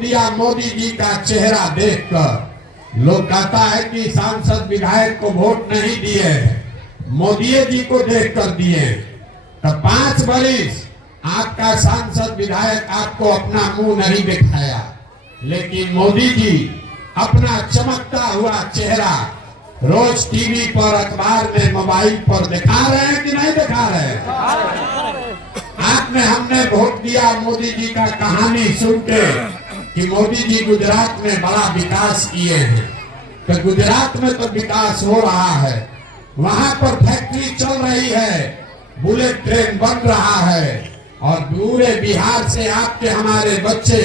दिया मोदी जी का चेहरा देखकर। लोग कहता है कि सांसद विधायक को वोट नहीं दिए, मोदी जी को देखकर दिए। तो 5 वर्ष आपका सांसद विधायक आपको अपना मुंह नहीं दिखाया, लेकिन मोदी जी अपना चमकता हुआ चेहरा रोज टीवी पर, अखबार में, मोबाइल पर दिखा रहे हैं कि नहीं दिखा रहे हैं? आपने हमने वोट दिया मोदी जी का कहानी सुन के कि मोदी जी गुजरात में बड़ा विकास किए हैं। तो गुजरात में तो विकास हो रहा है, वहां पर फैक्ट्री चल रही है, बुलेट ट्रेन बन रहा है, और पूरे बिहार से आपके हमारे बच्चे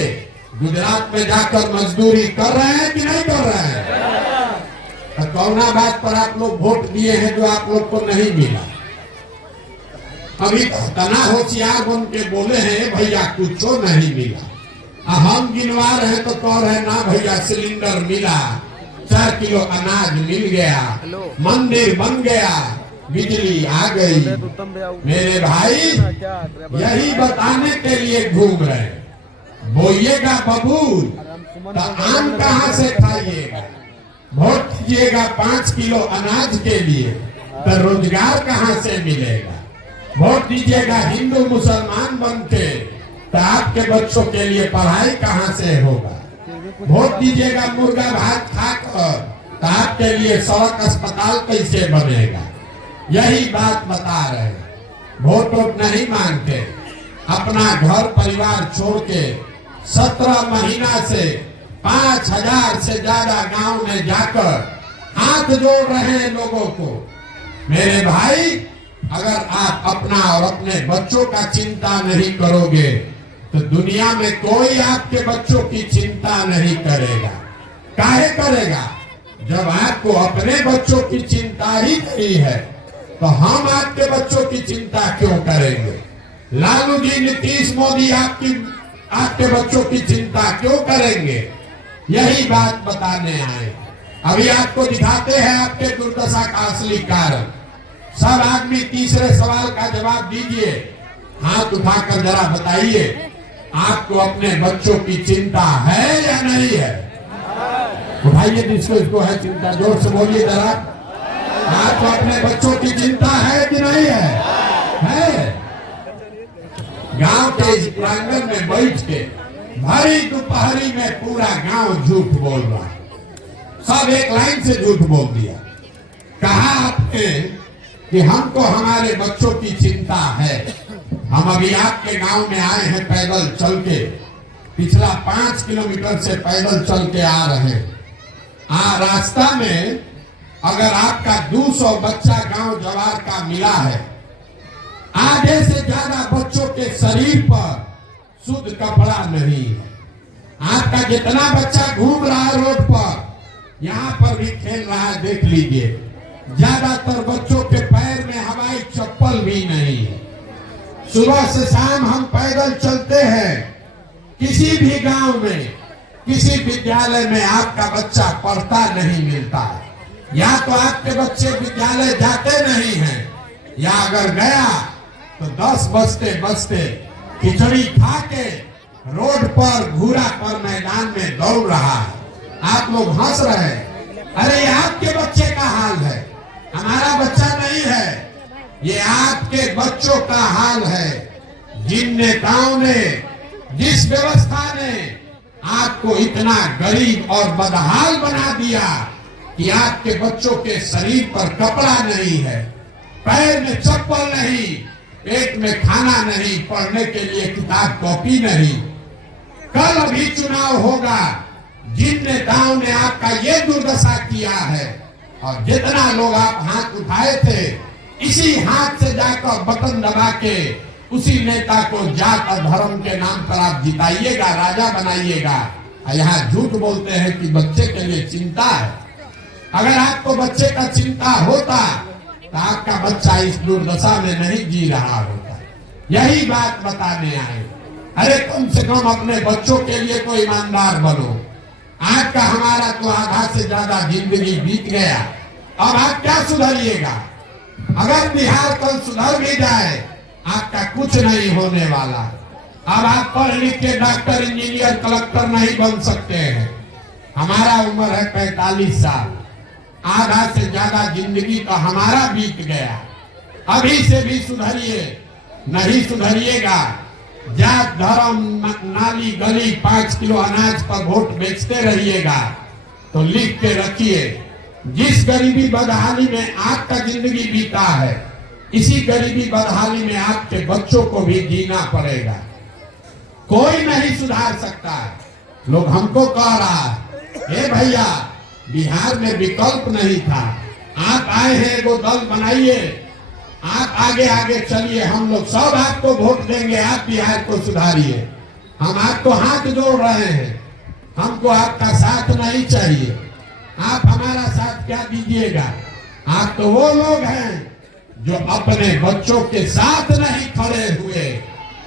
गुजरात में जाकर मजदूरी कर रहे हैं कि नहीं कर रहे हैं? तो कौना बात पर आप लोग वोट दिए हैं जो आप लोग को नहीं मिला? अभी तना होशियार बन के बोले हैं भैया कुछ नहीं मिला। हम गिनवा रहे तो कह रहे ना भैया सिलेंडर मिला, 4 किलो अनाज मिल गया, मंदिर बन गया, बिजली आ गई। मेरे भाई यही बताने के लिए घूम रहे। बोइएगा बबूल तो आम कहाँ से खाइएगा? वोट दीजिएगा 5 किलो अनाज के लिए तो रोजगार कहाँ से मिलेगा? वोट दीजिएगा हिंदू मुसलमान बन के तो आपके बच्चों के लिए पढ़ाई कहाँ से होगा? वोट दीजिएगा मुर्गा भात खाकर तो आपके लिए सड़क अस्पताल कैसे बनेगा? यही बात बता रहे। वोट नहीं मांगते, अपना घर परिवार छोड़ के 17 महीना से 5000 से ज्यादा गांव में जाकर हाथ जोड़ रहे हैं लोगों को। मेरे भाई अगर आप अपना और अपने बच्चों का चिंता नहीं करोगे तो दुनिया में कोई आपके बच्चों की चिंता नहीं करेगा। काहे करेगा? जब आपको अपने बच्चों की चिंता ही नहीं है तो हम आपके बच्चों की चिंता क्यों करेंगे? लालू जी, नीतीश मोदी आपके बच्चों की चिंता क्यों करेंगे? यही बात बताने आए। अभी आपको दिखाते हैं आपके दुर्दशा का असली कारण। सब आदमी तीसरे सवाल का जवाब दीजिए, हाथ उठाकर जरा बताइए, आपको अपने बच्चों की चिंता है या नहीं है? उठाइए जिसको इसको है चिंता, जोर से बोलिए जरा। आपको अपने बच्चों की चिंता है कि नहीं है? है। गांव के इस प्रांगण में बैठ के भरी दोपहरी में पूरा गांव झूठ बोल रहा, सब एक लाइन से झूठ बोल दिया। कहा आपने कि हमको हमारे बच्चों की चिंता है। हम अभी आपके गांव में आए हैं पैदल चल के, पिछला 5 किलोमीटर से पैदल चल के आ रहे हैं। रास्ता में अगर आपका 200 बच्चा गांव जवार का मिला है, आधे से ज्यादा बच्चों के शरीर पर शुद्ध कपड़ा नहीं है। आपका जितना बच्चा घूम रहा है रोड पर, यहाँ पर भी खेल रहा है, देख लीजिए। ज्यादातर बच्चों के पैर में हवाई चप्पल भी नहीं है। सुबह से शाम हम पैदल चलते हैं। किसी भी गांव में, किसी विद्यालय में आपका बच्चा पढ़ता नहीं मिलता है। या तो आपके बच्चे विद्यालय जाते नहीं हैं, या अगर गया तो 10 बजते बजते खिचड़ी खा के रोड पर घूरा पर मैदान में दौड़ रहा है। आप लोग हंस रहे हैं, अरे ये आपके बच्चे का हाल है, हमारा बच्चा नहीं है। ये आपके बच्चों का हाल है। जिन नेताओं ने, जिस व्यवस्था ने आपको इतना गरीब और बदहाल बना दिया कि आपके बच्चों के शरीर पर कपड़ा नहीं है, पैर में चप्पल नहीं, पेट में खाना नहीं, पढ़ने के लिए किताब कॉपी नहीं। कल अभी चुनाव होगा, जिन नेताओं ने आपका ये दुर्दशा किया है, और जितना लोग आप हाथ उठाए थे, इसी हाथ से जाकर बटन दबा के उसी नेता को जात और धर्म के नाम पर आप जिताइएगा, राजा बनाइएगा। यहाँ झूठ बोलते हैं कि बच्चे के लिए चिंता है। अगर आपको बच्चे का चिंता होता तो आपका बच्चा इस दुर्दशा में नहीं जी रहा होता। यही बात बताने आए। अरे कम से कम अपने बच्चों के लिए तो ईमानदार बनो। आज का हमारा तो आधा से ज्यादा जिंदगी बीत गया, अब आप क्या सुधरिएगा? अगर बिहार कल सुधर भी जाए, आपका कुछ नहीं होने वाला। अब आप पढ़ लिख के डॉक्टर, इंजीनियर, कलेक्टर नहीं बन सकते हैं। हमारा उम्र है 45 साल, आधा से ज्यादा जिंदगी तो हमारा बीत गया। अभी से भी सुधरिए, नहीं सुधरिएगा जात धर्म नाली गली 5 किलो अनाज पर वोट बेचते रहिएगा तो लिख के रखिए, जिस गरीबी बदहाली में आपका जिंदगी बीता है, इसी गरीबी बदहाली में आपके बच्चों को भी जीना पड़ेगा। कोई नहीं सुधार सकता है। लोग हमको कह रहा है, ए भैया बिहार में विकल्प नहीं था, आप आए हैं, एगो दल बनाइए, आप आगे आगे चलिए, हम लोग सब आपको वोट देंगे, आप बिहार को सुधारिए। हम आपको हाथ जोड़ रहे हैं, हमको आपका साथ नहीं चाहिए। आप हमारा साथ क्या दीजिएगा? आप तो वो लोग हैं जो अपने बच्चों के साथ नहीं खड़े हुए,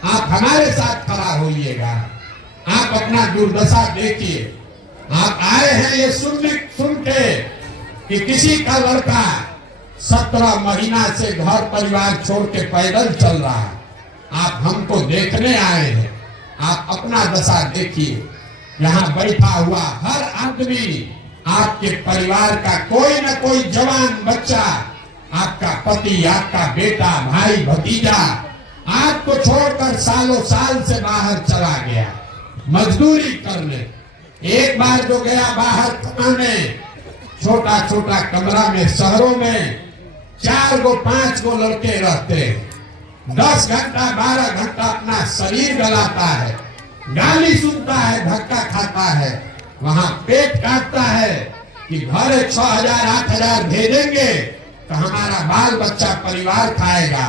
आप हमारे साथ खड़ा होइएगा। आप अपना दुर्दशा देखिए। आप आए हैं ये सुन के कि किसी का लड़का 17 महीना से घर परिवार छोड़ के पैदल चल रहा है। आप हमको देखने आए हैं, आप अपना दशा देखिए। यहाँ बैठा हुआ हर आदमी आपके परिवार का कोई न कोई जवान बच्चा, आपका पति, आपका बेटा, भाई, भतीजा आपको छोड़कर सालों साल से बाहर चला गया मजदूरी करने। एक बार जो गया बाहर कमाने, छोटा छोटा कमरा में शहरों में 4 गो 5 गो लड़के रहते, 10 घंटा 12 घंटा अपना शरीर गलाता है, गाली सुनता है, धक्का खाता है, वहां पेट काटता है कि घर 6,000 8,000 भेजेंगे तो हमारा बाल बच्चा परिवार खाएगा।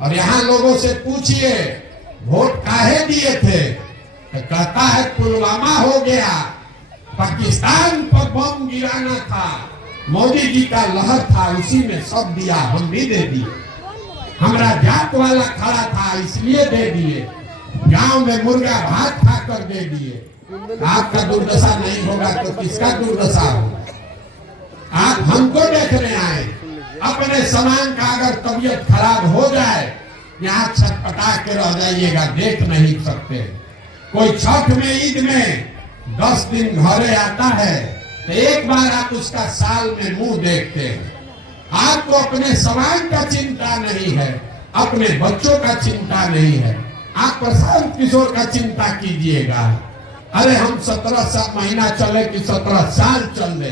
और यहाँ लोगों से पूछिए वोट काहे दिए थे, तो कहता है पुलवामा हो गया, पाकिस्तान पर बम गिराना था, मोदी जी का लहर था, उसी में सब दिया, हम भी दे दिए। हमारा जात वाला खड़ा था इसलिए दे दिए, गांव में मुर्गा भात खाकर दे दिए। आपका दुर्दशा नहीं होगा तो किसका दुर्दशा होगा? आप हमको देखने आए, अपने समान का अगर तबीयत खराब हो जाए यहाँ छटपटा के रह जाइएगा, देख नहीं सकते। कोई छठ में, ईद में 10 दिन घरे आता है तो एक बार आप उसका साल में मुंह देखते हैं। आपको अपने समान का चिंता नहीं है, अपने बच्चों का चिंता नहीं है। आप प्रशांत किशोर का चिंता कीजिएगा। अरे हम 17 महीना चले कि 17 साल चल रहे,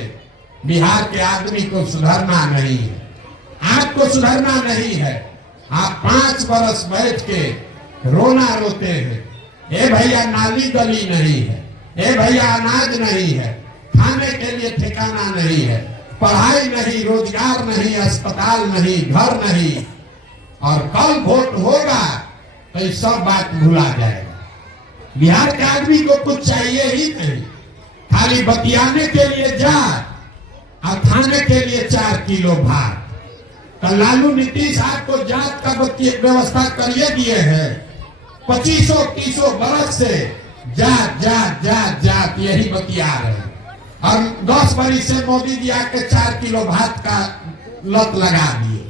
बिहार के आदमी को सुधरना नहीं है, आपको सुधरना नहीं है। आप 5 बरस बैठ के रोना रोते हैं, ए भैया नाली गली नहीं है, ए भैया अनाज नहीं है, खाने के लिए ठिकाना नहीं है, पढ़ाई नहीं, रोजगार नहीं, अस्पताल नहीं, घर नहीं। और कल वोट होगा तो ये सब बात भुला जाएगा। बिहार के आदमी को कुछ चाहिए ही नहीं, खाली बतियाने के लिए जा और खाने के लिए 4 किलो भात। तो लालू नीतीश आपको जात का व्यवस्था करिए दिए हैं। 2500-30 बरस से जात जात जात जात यही बतिया रहे हैं। और 10 बरस से मोदी जी आके 4 किलो भात का लत लगा दिए।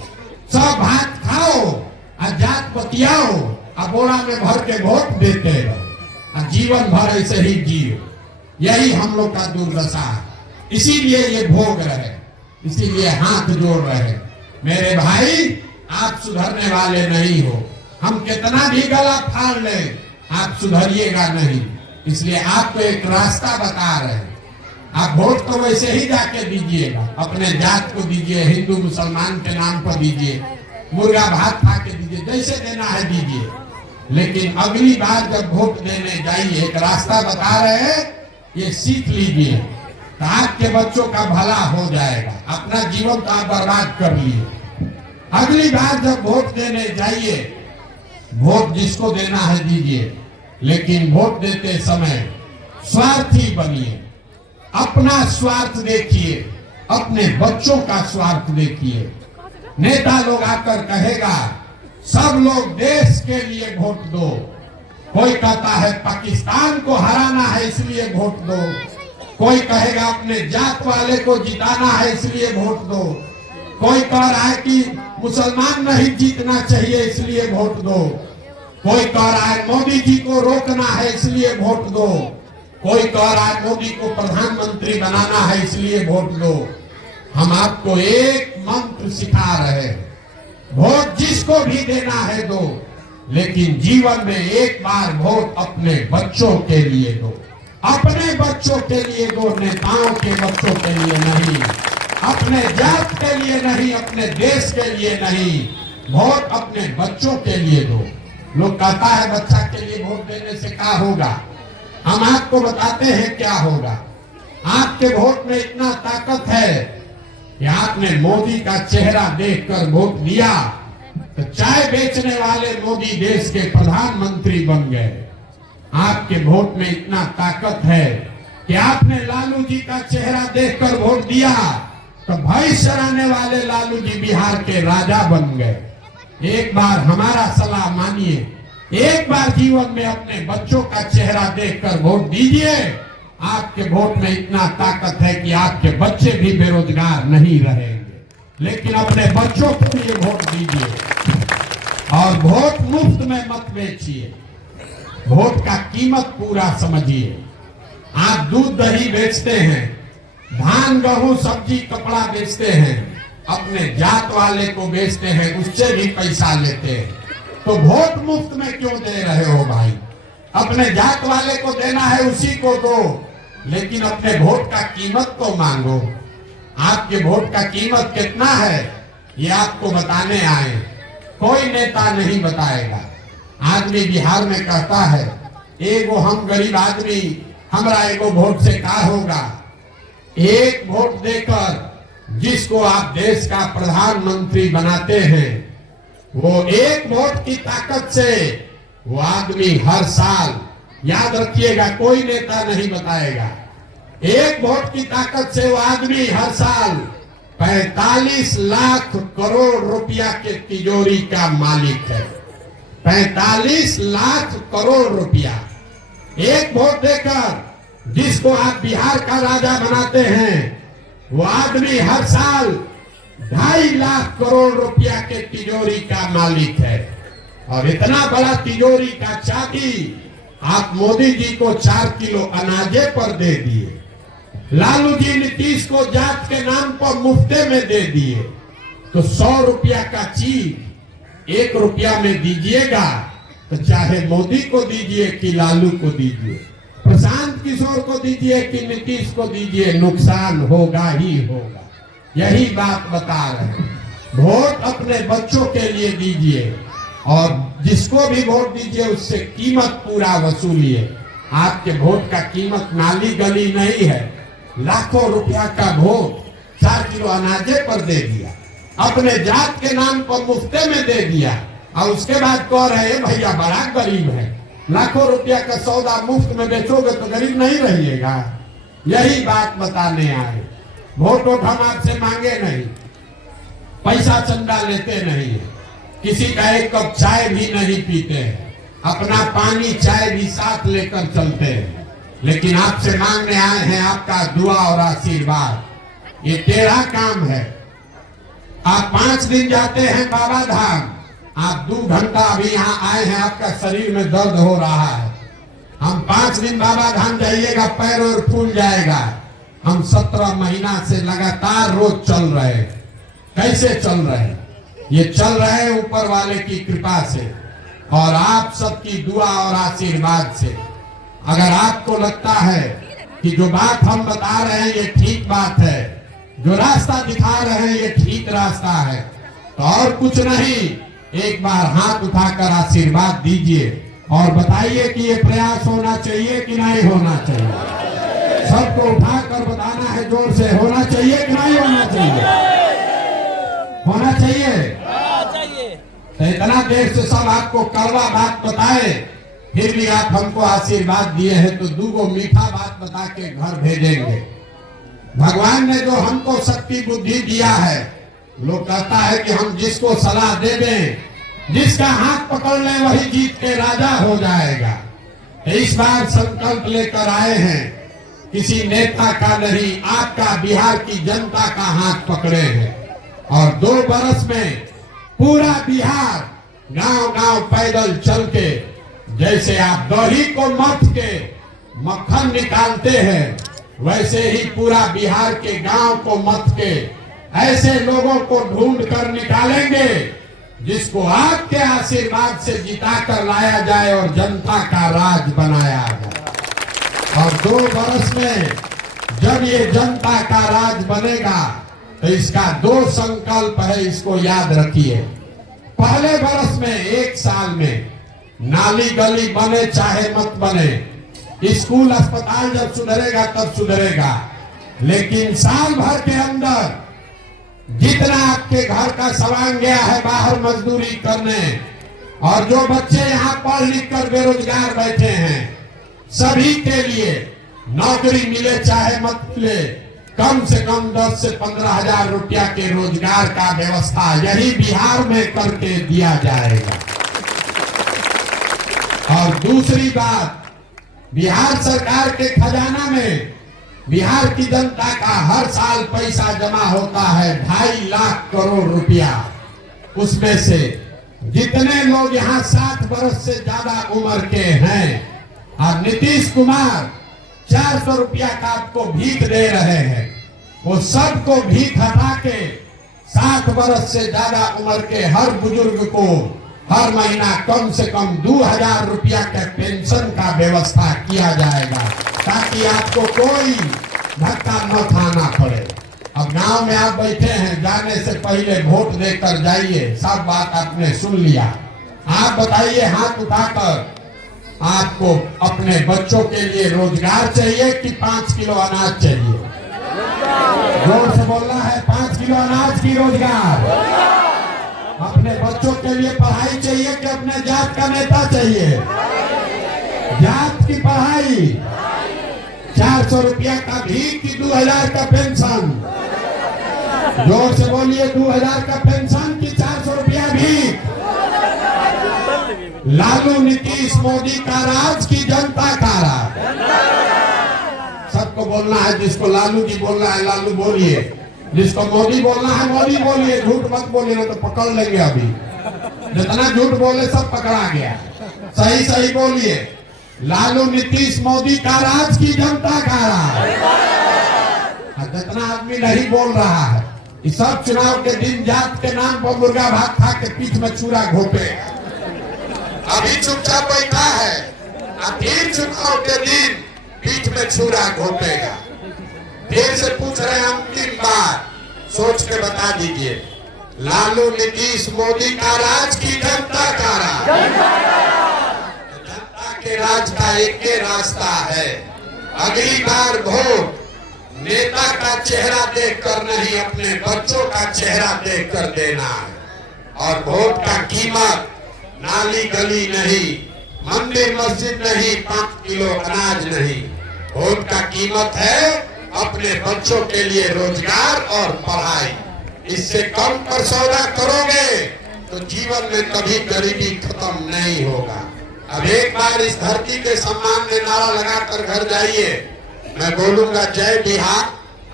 सब भात खाओ और जात बतियाओ और बोरा में भर के वोट देते रहो और जीवन भर ऐसे ही जियो। यही हम लोग का दुर्दशा है, इसीलिए ये भोग रहे, इसीलिए हाथ जोड़ रहे। मेरे भाई आप सुधरने वाले नहीं हो, हम कितना भी गला फाड़ ले आप सुधरिएगा नहीं। इसलिए आपको एक रास्ता बता रहे हैं, आप वोट तो वैसे ही जाके दीजिएगा, अपने जात को दीजिए, हिंदू मुसलमान के नाम पर दीजिए, मुर्गा भात खा के दीजिए, जैसे देना है दीजिए। लेकिन अगली बार जब वोट देने जाइए, एक रास्ता बता रहे हैं, ये सीख लीजिए तो आपके बच्चों का भला हो जाएगा। अपना जीवन तो आप बर्बाद कर लिए। अगली बार जब वोट देने जाइए, वोट जिसको देना है दीजिए, लेकिन वोट देते समय स्वार्थी बनिए। अपना स्वार्थ देखिए, अपने बच्चों का स्वार्थ देखिए। नेता लोग आकर कहेगा सब लोग देश के लिए वोट दो, कोई कहता है पाकिस्तान को हराना है इसलिए वोट दो, कोई कहेगा अपने जात वाले को जिताना है इसलिए वोट दो, कोई कह रहा है कि मुसलमान नहीं जीतना चाहिए इसलिए वोट दो। कोई कह रहा है मोदी जी को रोकना है इसलिए वोट दो, कोई कह रहा है मोदी को प्रधानमंत्री बनाना है इसलिए वोट दो। हम आपको एक मंत्र सिखा रहे हैं, वोट जिसको भी देना है दो, लेकिन जीवन में एक बार वोट अपने बच्चों के लिए दो। अपने बच्चों के लिए दो, नेताओं के बच्चों के लिए नहीं, अपने जात के लिए नहीं, अपने देश के लिए नहीं, वोट अपने बच्चों के लिए दो। लोग कहता है बच्चा के लिए वोट देने से क्या होगा, हम आपको बताते हैं क्या होगा। आपके वोट में इतना ताकत है कि आपने मोदी का चेहरा देखकर वोट दिया तो चाय बेचने वाले मोदी देश के प्रधानमंत्री बन गए। आपके वोट में इतना ताकत है कि आपने लालू जी का चेहरा देखकर वोट दिया तो भविष्य आने वाले लालू जी बिहार के राजा बन गए। एक बार हमारा सलाह मानिए, एक बार जीवन में अपने बच्चों का चेहरा देखकर वोट दीजिए। आपके वोट में इतना ताकत है कि आपके बच्चे भी बेरोजगार नहीं रहेंगे, लेकिन अपने बच्चों को लिए वोट दीजिए और वोट मुफ्त में मत बेचिए, वोट का कीमत पूरा समझिए। आप दूध दही बेचते हैं, धान गेहूं सब्जी कपड़ा बेचते हैं, अपने जात वाले को बेचते हैं, उससे भी पैसा लेते हैं, तो वोट मुफ्त में क्यों दे रहे हो भाई? अपने जात वाले को देना है उसी को दो, लेकिन अपने वोट का कीमत तो मांगो। आपके वोट का कीमत कितना है ये आपको बताने आए, कोई नेता नहीं बताएगा। आदमी बिहार में कहता है एगो हम गरीब आदमी, हमरा एगो वोट से क्या होगा? एक वोट देकर जिसको आप देश का प्रधानमंत्री बनाते हैं, वो एक वोट की ताकत से वो आदमी हर साल, याद रखिएगा कोई नेता नहीं बताएगा, एक वोट की ताकत से वो आदमी हर साल 45 लाख करोड़ रुपया के तिजोरी का मालिक है। 45 लाख करोड़ रुपया एक वोट देकर जिसको आप बिहार का राजा बनाते हैं, वो आदमी हर साल 2.5 लाख करोड़ रुपया के तिजोरी का मालिक है। और इतना बड़ा तिजोरी का चाबी आप मोदी जी को 4 किलो अनाजे पर दे दिए, लालू जी नीतीश को जात के नाम पर मुफ्ते में दे दिए, तो 100 रुपया का चीज 1 रुपया में दीजिएगा तो चाहे मोदी को दीजिए कि लालू को दीजिए, प्रशांत किशोर को दीजिए कि नीतीश को दीजिए, नुकसान होगा ही होगा। यही बात बता रहे हैं। वोट अपने बच्चों के लिए दीजिए और जिसको भी वोट दीजिए उससे कीमत पूरा वसूलिए। आपके वोट का कीमत नाली गली नहीं है, लाखों रुपया का वोट 4 किलो अनाजे पर दे दिया, अपने जात के नाम पर मुफ्ते में दे दिया और उसके बाद कह रहे हैं भैया बड़ा गरीब है, लाखों रुपया का सौदा मुफ्त में बेचोगे तो गरीब नहीं रहिएगा। यही बात बताने आए। वोट हम आपसे मांगे नहीं, पैसा चंदा लेते नहीं है, किसी का एक कप चाय भी नहीं पीते हैं, अपना पानी चाय भी साथ लेकर चलते हैं, लेकिन आपसे मांगने आए हैं आपका दुआ और आशीर्वाद। ये तेरा काम है। आप 5 दिन जाते हैं बाबा धाम, आप 2 घंटा अभी यहाँ आए हैं, आपका शरीर में दर्द हो रहा है। हम 5 दिन बाबा धाम जाइएगा पैर और फूल जाएगा। हम 17 महीना से लगातार रोज चल रहे हैं। कैसे चल रहे हैं? ये चल रहे हैं ऊपर वाले की कृपा से और आप सबकी दुआ और आशीर्वाद से। अगर आपको लगता है कि जो बात हम बता रहे हैं ये ठीक बात है, जो रास्ता दिखा रहे हैं ये ठीक रास्ता है, तो और कुछ नहीं, एक बार हाथ उठाकर आशीर्वाद दीजिए और बताइए कि ये प्रयास होना चाहिए कि नहीं होना चाहिए। सबको उठाकर बताना है जोर से, होना चाहिए कि नहीं होना चाहिए? होना चाहिए। तो इतना देर से सब आपको कड़वा बात बताए, फिर भी आप हमको आशीर्वाद दिए हैं तो 2 मीठा बात बता के घर भेजेंगे। भगवान ने जो हमको शक्ति बुद्धि दिया है, लोग कहता है कि हम जिसको सलाह दे दें, जिसका हाथ पकड़ ले वही जीत के राजा हो जाएगा। इस बार संकल्प लेकर आए हैं, किसी नेता का नहीं, आपका बिहार की जनता का हाथ पकड़े हैं और 2 बरस में पूरा बिहार गांव गांव पैदल चल के, जैसे आप दही को मथ के मक्खन निकालते हैं, वैसे ही पूरा बिहार के गांव को मथ के ऐसे लोगों को ढूंढ कर निकालेंगे जिसको आपके आशीर्वाद से जिता कर लाया जाए और जनता का राज बनाया जाए। और 2 वर्ष में जब ये जनता का राज बनेगा तो इसका 2 संकल्प है, इसको याद रखिए। पहले वर्ष में 1 साल में नाली गली बने चाहे मत बने, स्कूल अस्पताल जब सुधरेगा तब सुधरेगा, लेकिन साल भर के अंदर जितना आपके घर का सवांग गया है बाहर मजदूरी करने, और जो बच्चे यहाँ पढ़ लिख कर बेरोजगार बैठे हैं, सभी के लिए नौकरी मिले चाहे मत मिले, कम से कम 10 से 15 हजार रुपया के रोजगार का व्यवस्था यही बिहार में करके दिया जाएगा। और दूसरी बात, बिहार सरकार के खजाना में बिहार की जनता का हर साल पैसा जमा होता है 2.5 लाख करोड़ रुपया। उसमें से जितने लोग यहाँ 60 वर्ष से ज्यादा उम्र के हैं, और नीतीश कुमार 400 रुपया का आपको भीख दे रहे हैं, वो सबको भीख हटा के 60 वर्ष से ज्यादा उम्र के हर बुजुर्ग को हर महीना कम से कम 2000 रुपया के पेंशन का व्यवस्था किया जाएगा, ताकि आपको कोई धक्का न खाना पड़े। अब गांव में आप बैठे हैं, जाने से पहले वोट देकर जाइए, सब बात आपने सुन लिया। आप बताइए हाथ उठाकर, आपको अपने बच्चों के लिए रोजगार चाहिए कि 5 किलो अनाज चाहिए? जोर से बोलना है, 5 किलो अनाज की रोजगार। अपने बच्चों के लिए पढ़ाई चाहिए कि अपने जात का नेता चाहिए? जात की पढ़ाई, 400 रुपया का भीख की 2000 का पेंशन? जोर से बोलिए, 2000 का पेंशन की 400 रुपया भीख? लालू नीतीश मोदी का राज की जनता का राज? सबको बोलना है, जिसको लालू जी बोलना है लालू बोलिए, जिसको मोदी बोलना है मोदी बोलिए, झूठ मत बोलिए ना तो पकड़ लेंगे। अभी जितना झूठ बोले सब पकड़ा गया, सही सही बोलिए, लालू नीतीश मोदी का राज की जनता का राज? जितना आदमी नहीं बोल रहा है, इस सब चुनाव के दिन जात के नाम पर मुर्गा भात खा के पीठ में चूरा घोपेगा। अभी चुपचाप बैठा है, फिर चुनाव के दिन पीठ में छुरा घोपेगा। फिर से पूछ रहे हैं अंतिम बार, सोच के बता दीजिए, लालू नीतीश मोदी का राज की जनता का राज? जनता के राज का एक ही रास्ता है, अगली बार वोट नेता का चेहरा देखकर नहीं, अपने बच्चों का चेहरा देखकर देना है। और वोट का कीमत नाली गली नहीं, मंदिर मस्जिद नहीं, 5 किलो अनाज नहीं, वोट का कीमत है अपने बच्चों के लिए रोजगार और पढ़ाई। इससे कम पर सौदा करोगे तो जीवन में कभी गरीबी खत्म नहीं होगा। अब एक बार इस धरती के सम्मान में नारा लगाकर घर जाइए। मैं बोलूंगा जय बिहार,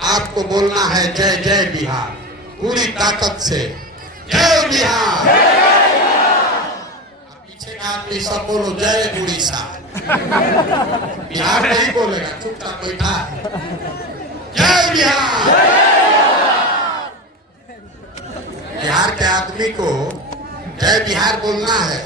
आपको बोलना है जय जय बिहार, पूरी ताकत से जय बिहार। पीछे का आदमी सब बोलो जय उड़ीसा। बिहार नहीं बोलेगा, चुपचाप बैठा है। जय बिहार। बिहार के आदमी को जय बिहार बोलना है।